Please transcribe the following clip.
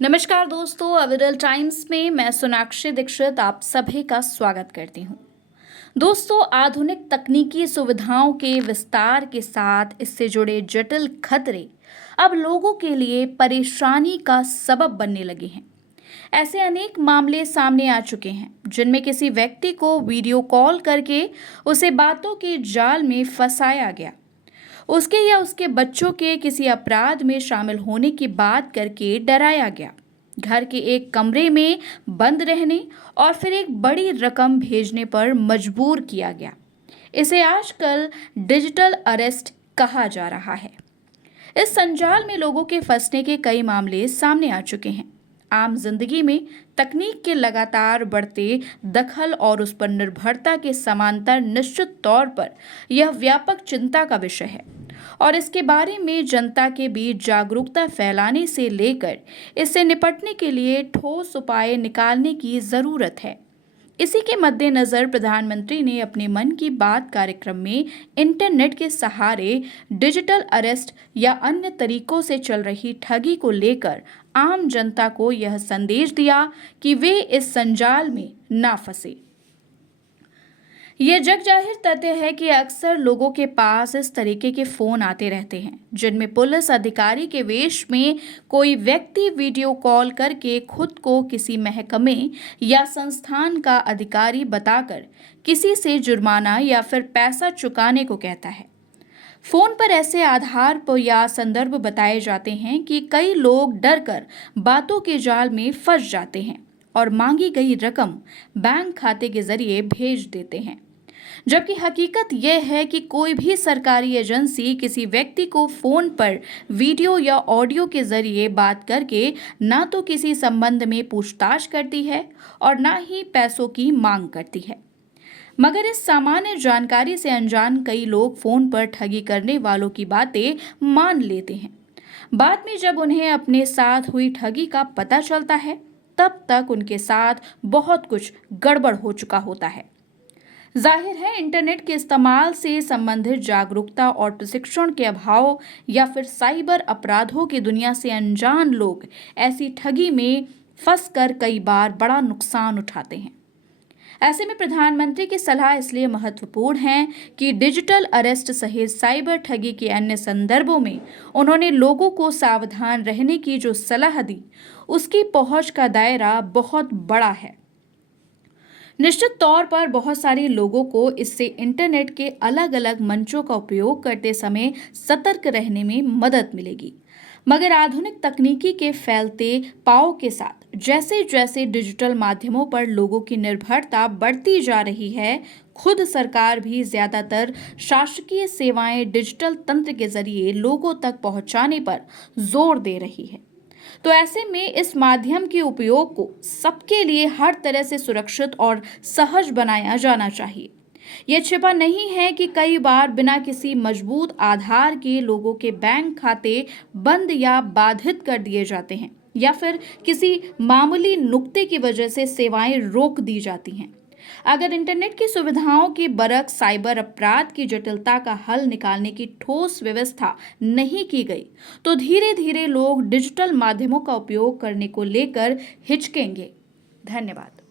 नमस्कार दोस्तों, अविरल टाइम्स में मैं सोनाक्षी दीक्षित आप सभी का स्वागत करती हूँ। दोस्तों, आधुनिक तकनीकी सुविधाओं के विस्तार के साथ इससे जुड़े जटिल खतरे अब लोगों के लिए परेशानी का सबब बनने लगे हैं। ऐसे अनेक मामले सामने आ चुके हैं जिनमें किसी व्यक्ति को वीडियो कॉल करके उसे बातों के जाल में फंसाया गया, उसके या उसके बच्चों के किसी अपराध में शामिल होने की बात करके डराया गया, घर के एक कमरे में बंद रहने और फिर एक बड़ी रकम भेजने पर मजबूर किया गया। इसे आजकल डिजिटल अरेस्ट कहा जा रहा है। इस संजाल में लोगों के फंसने के कई मामले सामने आ चुके हैं। आम जिंदगी में तकनीक के लगातार बढ़ते दखल और उस पर निर्भरता के समांतर निश्चित तौर पर यह व्यापक चिंता का विषय है और इसके बारे में जनता के बीच जागरूकता फैलाने से लेकर इससे निपटने के लिए ठोस उपाय निकालने की जरूरत है। इसी के मद्देनजर प्रधानमंत्री ने अपने मन की बात कार्यक्रम में इंटरनेट के सहारे डिजिटल अरेस्ट या अन्य तरीकों से चल रही ठगी को लेकर आम जनता को यह संदेश दिया कि वे इस संजाल में ना फंसे। यह जगजाहिर तथ्य है कि अक्सर लोगों के पास इस तरीके के फोन आते रहते हैं जिनमें पुलिस अधिकारी के वेश में कोई व्यक्ति वीडियो कॉल करके खुद को किसी महकमे या संस्थान का अधिकारी बताकर किसी से जुर्माना या फिर पैसा चुकाने को कहता है। फोन पर ऐसे आधार पर या संदर्भ बताए जाते हैं कि कई लोग डरकर बातों के जाल में फंस जाते हैं और मांगी गई रकम बैंक खाते के जरिए भेज देते हैं, जबकि हकीकत यह है कि कोई भी सरकारी एजेंसी किसी व्यक्ति को फोन पर वीडियो या ऑडियो के जरिए बात करके ना तो किसी संबंध में पूछताछ करती है और ना ही पैसों की मांग करती है। मगर इस सामान्य जानकारी से अनजान कई लोग फोन पर ठगी करने वालों की बातें मान लेते हैं। बाद में जब उन्हें अपने साथ हुई ठगी का पता चलता है, तब तक उनके साथ बहुत कुछ गड़बड़ हो चुका होता है। जाहिर है, इंटरनेट के इस्तेमाल से संबंधित जागरूकता और प्रशिक्षण के अभाव या फिर साइबर अपराधों की दुनिया से अनजान लोग ऐसी ठगी में फंसकर कई बार बड़ा नुकसान उठाते हैं। ऐसे में प्रधानमंत्री की सलाह इसलिए महत्वपूर्ण है कि डिजिटल अरेस्ट सहित साइबर ठगी के अन्य संदर्भों में उन्होंने लोगों को सावधान रहने की जो सलाह दी, उसकी पहुंच का दायरा बहुत बड़ा है। निश्चित तौर पर बहुत सारे लोगों को इससे इंटरनेट के अलग अलग मंचों का उपयोग करते समय सतर्क रहने में मदद मिलेगी। मगर आधुनिक तकनीकी के फैलते पांव के साथ जैसे जैसे डिजिटल माध्यमों पर लोगों की निर्भरता बढ़ती जा रही है, खुद सरकार भी ज्यादातर शासकीय सेवाएं डिजिटल तंत्र के जरिए लोगों तक पहुंचाने पर जोर दे रही है। तो ऐसे में इस माध्यम के उपयोग को सबके लिए हर तरह से सुरक्षित और सहज बनाया जाना चाहिए। यह छिपा नहीं है कि कई बार बिना किसी मजबूत आधार के लोगों के बैंक खाते बंद या बाधित कर दिए जाते हैं या फिर किसी मामूली नुक्ते की वजह से सेवाएं रोक दी जाती हैं। अगर इंटरनेट की सुविधाओं के बरक्स साइबर अपराध की जटिलता का हल निकालने की ठोस व्यवस्था नहीं की गई, तो धीरे धीरे लोग डिजिटल माध्यमों का उपयोग करने को लेकर हिचकेंगे। धन्यवाद।